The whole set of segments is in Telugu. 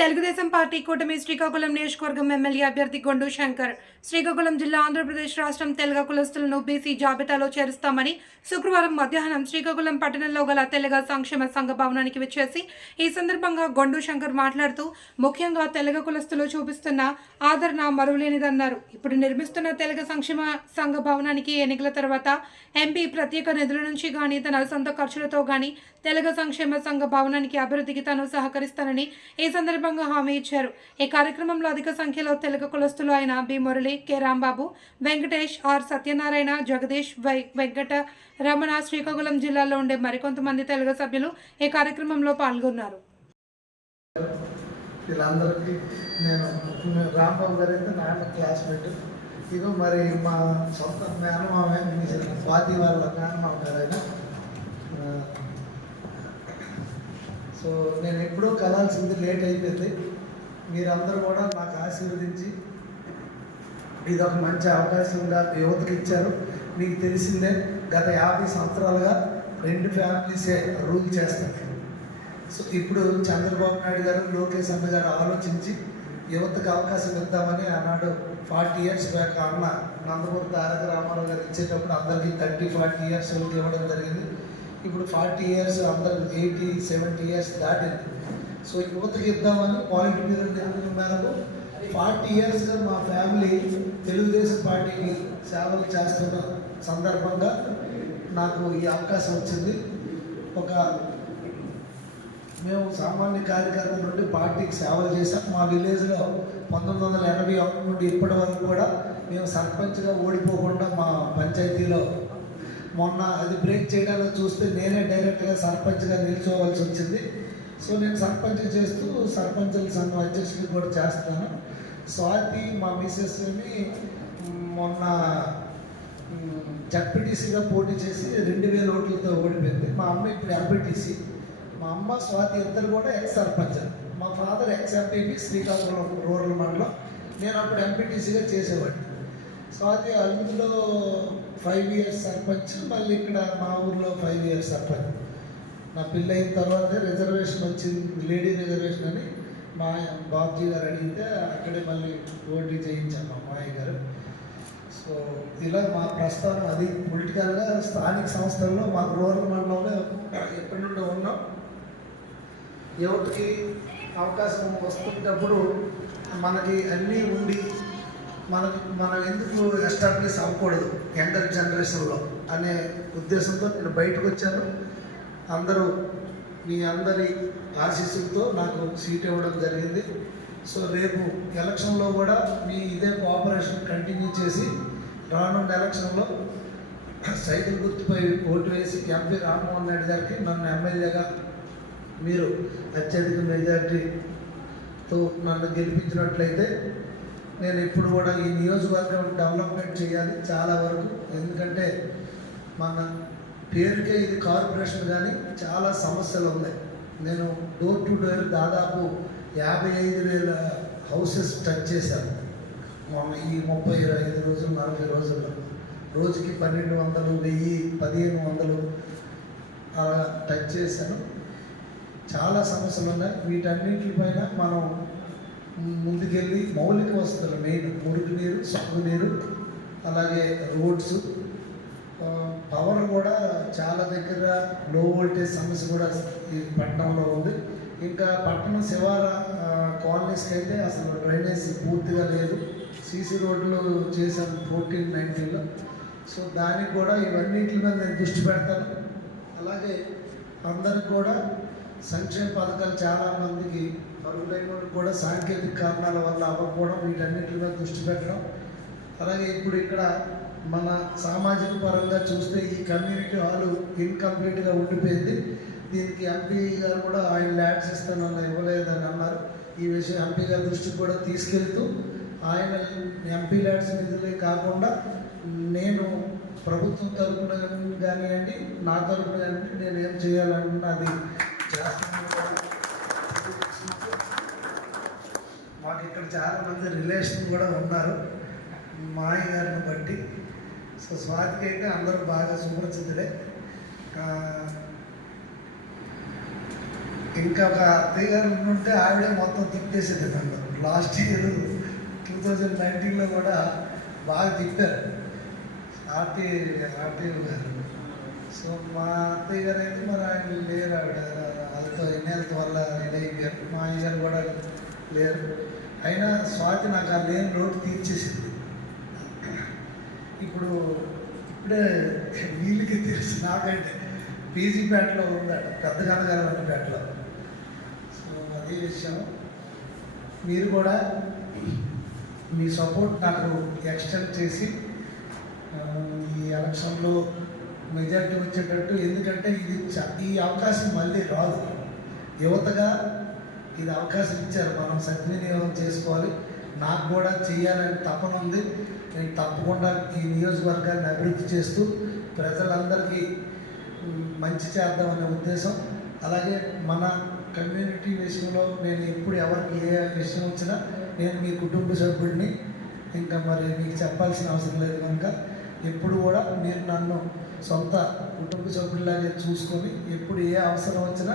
తెలుగుదేశం పార్టీ కూటమి శ్రీకాకుళం నియోజకవర్గం ఎమ్మెల్యే అభ్యర్థి గొండు శంకర్ శ్రీకాకుళం జిల్లా ఆంధ్రప్రదేశ్ రాష్ట్రం తెలగ కులస్తులను బీసీ జాబితాలో చేరుస్తామని శుక్రవారం మధ్యాహ్నం శ్రీకాకుళం పట్టణంలో గల తెలగ సంక్షేమ సంఘ భవనానికి విచ్చేసి ఈ సందర్భంగా గొండు శంకర్ మాట్లాడుతూ ముఖ్యంగా తెలగ కులస్తులు చూపిస్తున్న ఆదరణ మరువలేనిదన్నారు. ఇప్పుడు నిర్మిస్తున్న తెలగ సంక్షేమ సంఘ భవనానికి ఎన్నికల తర్వాత ఎంపీ ప్రత్యేక నిధుల నుంచి కానీ తన సొంత ఖర్చులతో కానీ తెలగ సంక్షేమ సంఘ భవనానికి అభివృద్ధికి తాను సహకరిస్తానని ఈ సందర్భంగా హామీ ఇచ్చారు. ఈ కార్యక్రమంలో అధిక సంఖ్యలో తెలుగు కులస్తులు అయిన B Murali, K Rambabu, Venkatesh, R Satyanarayana, Jagadish, Venkata Ramana, Srikakulam జిల్లాలో ఉండే మరికొంతమంది తెలుగు సభ్యులు ఈ కార్యక్రమంలో పాల్గొన్నారు. వీళ్ళందరికీ నేను రాంబాబు గారు అయితే నాన్న క్లాస్మేట్. ఇగో మరి మా సొంత మేనమామ స్వాతి వాళ్ళ మేనమామ గారు ఆయన. సో నేను ఎప్పుడూ కలాల్సింది లేట్ అయిపోయింది. మీరందరూ కూడా నాకు ఆశీర్వదించి ఇది ఒక మంచి అవకాశంగా యువతకి ఇచ్చారు. మీకు తెలిసిందే, గత 50 సంవత్సరాలుగా 2 ఫ్యామిలీసే రూల్ చేస్తాయి. సో ఇప్పుడు చంద్రబాబు నాయుడు గారు, లోకేష్ అన్న గారు ఆలోచించి యువతకు అవకాశం ఇద్దామని ఆనాడు 40 ఇయర్స్ బ్యాక్ అన్న నందమూరి తారక రామారావు గారు ఇచ్చేటప్పుడు అందరికీ 30-40 ఇయర్స్ ఇవ్వడం జరిగింది. ఇప్పుడు 40 ఇయర్స్ అందరూ 80-70 ఇయర్స్ దాటింది. సో యువతకి ఇద్దామని పాయింట్ మీద నిర్ణయం మేరకు 40 ఇయర్స్గా మా ఫ్యామిలీ తెలుగుదేశం పార్టీకి సేవలు చేస్తున్న సందర్భంగా నాకు ఈ అవకాశం వచ్చింది. మేము సామాన్య కార్యకర్త నుండి పార్టీకి సేవలు చేశాం. మా విలేజ్లో 1981 నుండి ఇప్పటి వరకు కూడా మేము సర్పంచ్గా ఓడిపోకుండా మా పంచాయతీలో మొన్న అది బ్రేక్ చేయడానికి చూస్తే నేనే డైరెక్ట్గా సర్పంచ్గా నిల్చోవలసి వచ్చింది. సో నేను సర్పంచ్ చేస్తూ సర్పంచుల సంఘం అధ్యక్షుడిని కూడా చేస్తాను. స్వాతి మా మిసెస్ని మొన్న జడ్పీటీసీగా పోటీ చేసి 2000 ఓట్లతో ఓడిపోయింది. మా అమ్మ ఇప్పుడు ఎంపీటీసీ. మా అమ్మ స్వాతి ఇద్దరు కూడా ఎక్స్ సర్పంచ్. మా father ex MPP Srikakulam rural మండలం. నేను అప్పుడు ఎంపీటీసీగా చేసేవాడిని. స్వాతి అందులో 5 ఇయర్స్ సర్పంచ్, మళ్ళీ ఇక్కడ మా ఊర్లో 5 ఇయర్స్ సర్పంచ్. నా పిల్ల అయిన తర్వాత రిజర్వేషన్ వచ్చింది, లేడీ రిజర్వేషన్ అని మా బాబుజీ గారు అడిగితే అక్కడే మళ్ళీ పోటీ చేయించాం మా అమ్మాయి గారు. సో ఇలా మా ప్రస్థానం అది పొలిటికల్గా స్థానిక సంస్థల్లో మాకు రూరల్ మండలంలో ఎప్పటి నుండి ఉన్నాం. యువతకి అవకాశం వస్తున్నప్పుడు మనకి అన్నీ ఉండి మనం ఎందుకు ఎస్టాబ్లిష్ అవ్వకూడదు యంగర్ జనరేషన్లో అనే ఉద్దేశంతో నేను బయటకు వచ్చాను. అందరూ మీ అందరి ఆశీస్సులతో నాకు సీట్ ఇవ్వడం జరిగింది. సో రేపు ఎలక్షన్లో కూడా మీ ఇదే కోఆపరేషన్ కంటిన్యూ చేసి రానున్న ఎలక్షన్లో సైకిల్ గుర్తుపై ఓటు వేసి ఎంపీ రామ్మోహన్ రెడ్డి గారికి నన్ను ఎమ్మెల్యేగా మీరు అత్యధిక మెజార్టీతో నన్ను గెలిపించినట్లయితే నేను ఇప్పుడు కూడా ఈ నియోజకవర్గం డెవలప్మెంట్ చేయాలి చాలా వరకు. ఎందుకంటే మన పేరుకే ఇది కార్పొరేషన్, కానీ చాలా సమస్యలు ఉన్నాయి. నేను డోర్ టు డోర్ దాదాపు 55,000 హౌసెస్ టచ్ చేశాను మొన్న ఈ 35 రోజులు 40 రోజుల్లో. రోజుకి 1200, 1000, 1500 అలా టచ్ చేశాను. చాలా సమస్యలు ఉన్నాయి. వీటన్నిటిపైన మనం ముందుకెళ్ళి మౌలిక వసతులు, మెయిన్ మురుగునీరు, సాగునీరు, అలాగే రోడ్స్, పవర్ కూడా చాలా దగ్గర లో వోల్టేజ్ సమస్య కూడా ఈ పట్టణంలో ఉంది. ఇంకా పట్టణం శివార కాలనీస్కి అయితే అసలు డ్రైనేజ్ పూర్తిగా లేదు. సీసీ రోడ్లు చేశాను 14-19లో. సో దానికి కూడా ఇవన్నిటి మీద నేను దృష్టి పెడతాను. అలాగే అందరికి కూడా సంక్షేమ పథకాలు చాలామందికి అర్హులైన కూడా సాంకేతిక కారణాల వల్ల అవ్వకపోవడం, వీటన్నిటి మీద దృష్టి పెట్టడం. అలాగే ఇప్పుడు ఇక్కడ మన సామాజిక పరంగా చూస్తే ఈ కమ్యూనిటీ హాలు ఇన్కంప్లీట్గా ఉండిపోయింది. దీనికి ఎంపీ గారు కూడా ఆయన ల్యాడ్స్ ఇస్తానన్న ఇవ్వలేదని అన్నారు. ఈ విషయం ఎంపీ గారి దృష్టికి కూడా తీసుకెళ్తూ ఆయన ఎంపీ ల్యాడ్స్ నిధులే కాకుండా నేను ప్రభుత్వం తరఫున కానివ్వండి, నా తరఫున కానివ్వండి, నేను ఏం చేయాలన్నది చేస్తున్నాను. మాకు ఇక్కడ చాలామంది రిలేషన్ కూడా ఉన్నారు మాయ గారిని బట్టి. సో స్వాతికి అయితే అందరూ బాగా సుపరిచితులే. ఇంకా ఒక అత్తయ్య గారు ఉంటే ఆవిడే మొత్తం తిప్పేసేది నన్ను. లాస్ట్ ఇయర్ 2019లో కూడా బాగా తిప్పారు ఆర్టీఓ గారు. సో మా అత్తయ్య గారు అయితే మరి ఆయన లేరు, ఆవిడ వాళ్ళతో ఇన్హెల్త్ వల్ల అయిపోయారు. మా అయ్య గారు కూడా లేరు. అయినా స్వాతి నాకు ఆ లేని లోటు తీర్చేసింది. ఇప్పుడే వీళ్ళకి తెలుసు నాకంటే పీజీపేటలో ఉన్నాడు, పెద్ద కనగారు పేటలో. సో అదే విషయం. మీరు కూడా మీ సపోర్ట్ నాకు ఎక్స్టెండ్ చేసి ఈ ఎలక్షన్లో మెజార్టీ వచ్చేటట్టు, ఎందుకంటే ఈ అవకాశం మళ్ళీ రాదు. యువతగా ఇది అవకాశం ఇచ్చారు, మనం సద్వినియోగం చేసుకోవాలి. నాకు కూడా చేయాలని తపన ఉంది. నేను తప్పకుండా ఈ నియోజకవర్గాన్ని అభివృద్ధి చేస్తూ ప్రజలందరికీ మంచి చేద్దామనే ఉద్దేశం. అలాగే మన కమ్యూనిటీ విషయంలో నేను ఎప్పుడు ఎవరికి ఏ విషయం వచ్చినా నేను మీ కుటుంబ సభ్యుడిని, ఇంకా మరి మీకు చెప్పాల్సిన అవసరం లేదు కనుక ఎప్పుడు కూడా మీరు నన్ను సొంత కుటుంబ సభ్యులాగే చూసుకొని ఎప్పుడు ఏ అవసరం వచ్చినా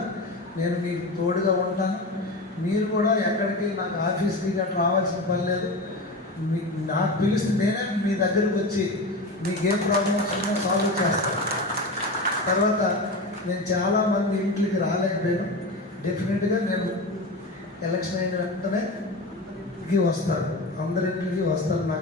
నేను మీకు తోడుగా ఉంటాను. మీరు కూడా ఎక్కడికి నాకు ఆఫీస్కి గట్రా రావాల్సిన పని లేదు. నాకు పిలిస్తే నేనే మీ దగ్గరకు వచ్చి మీకు ఏం ప్రాబ్లమ్స్ ఉన్నా సాల్వ్ చేస్తాను. తర్వాత నేను చాలామంది ఇంటికి రాలేకపోయాను. డెఫినెట్గా నేను ఎలక్షన్ అయిన వెంటనే వస్తాను, అందరింటికి వస్తాను. నాకు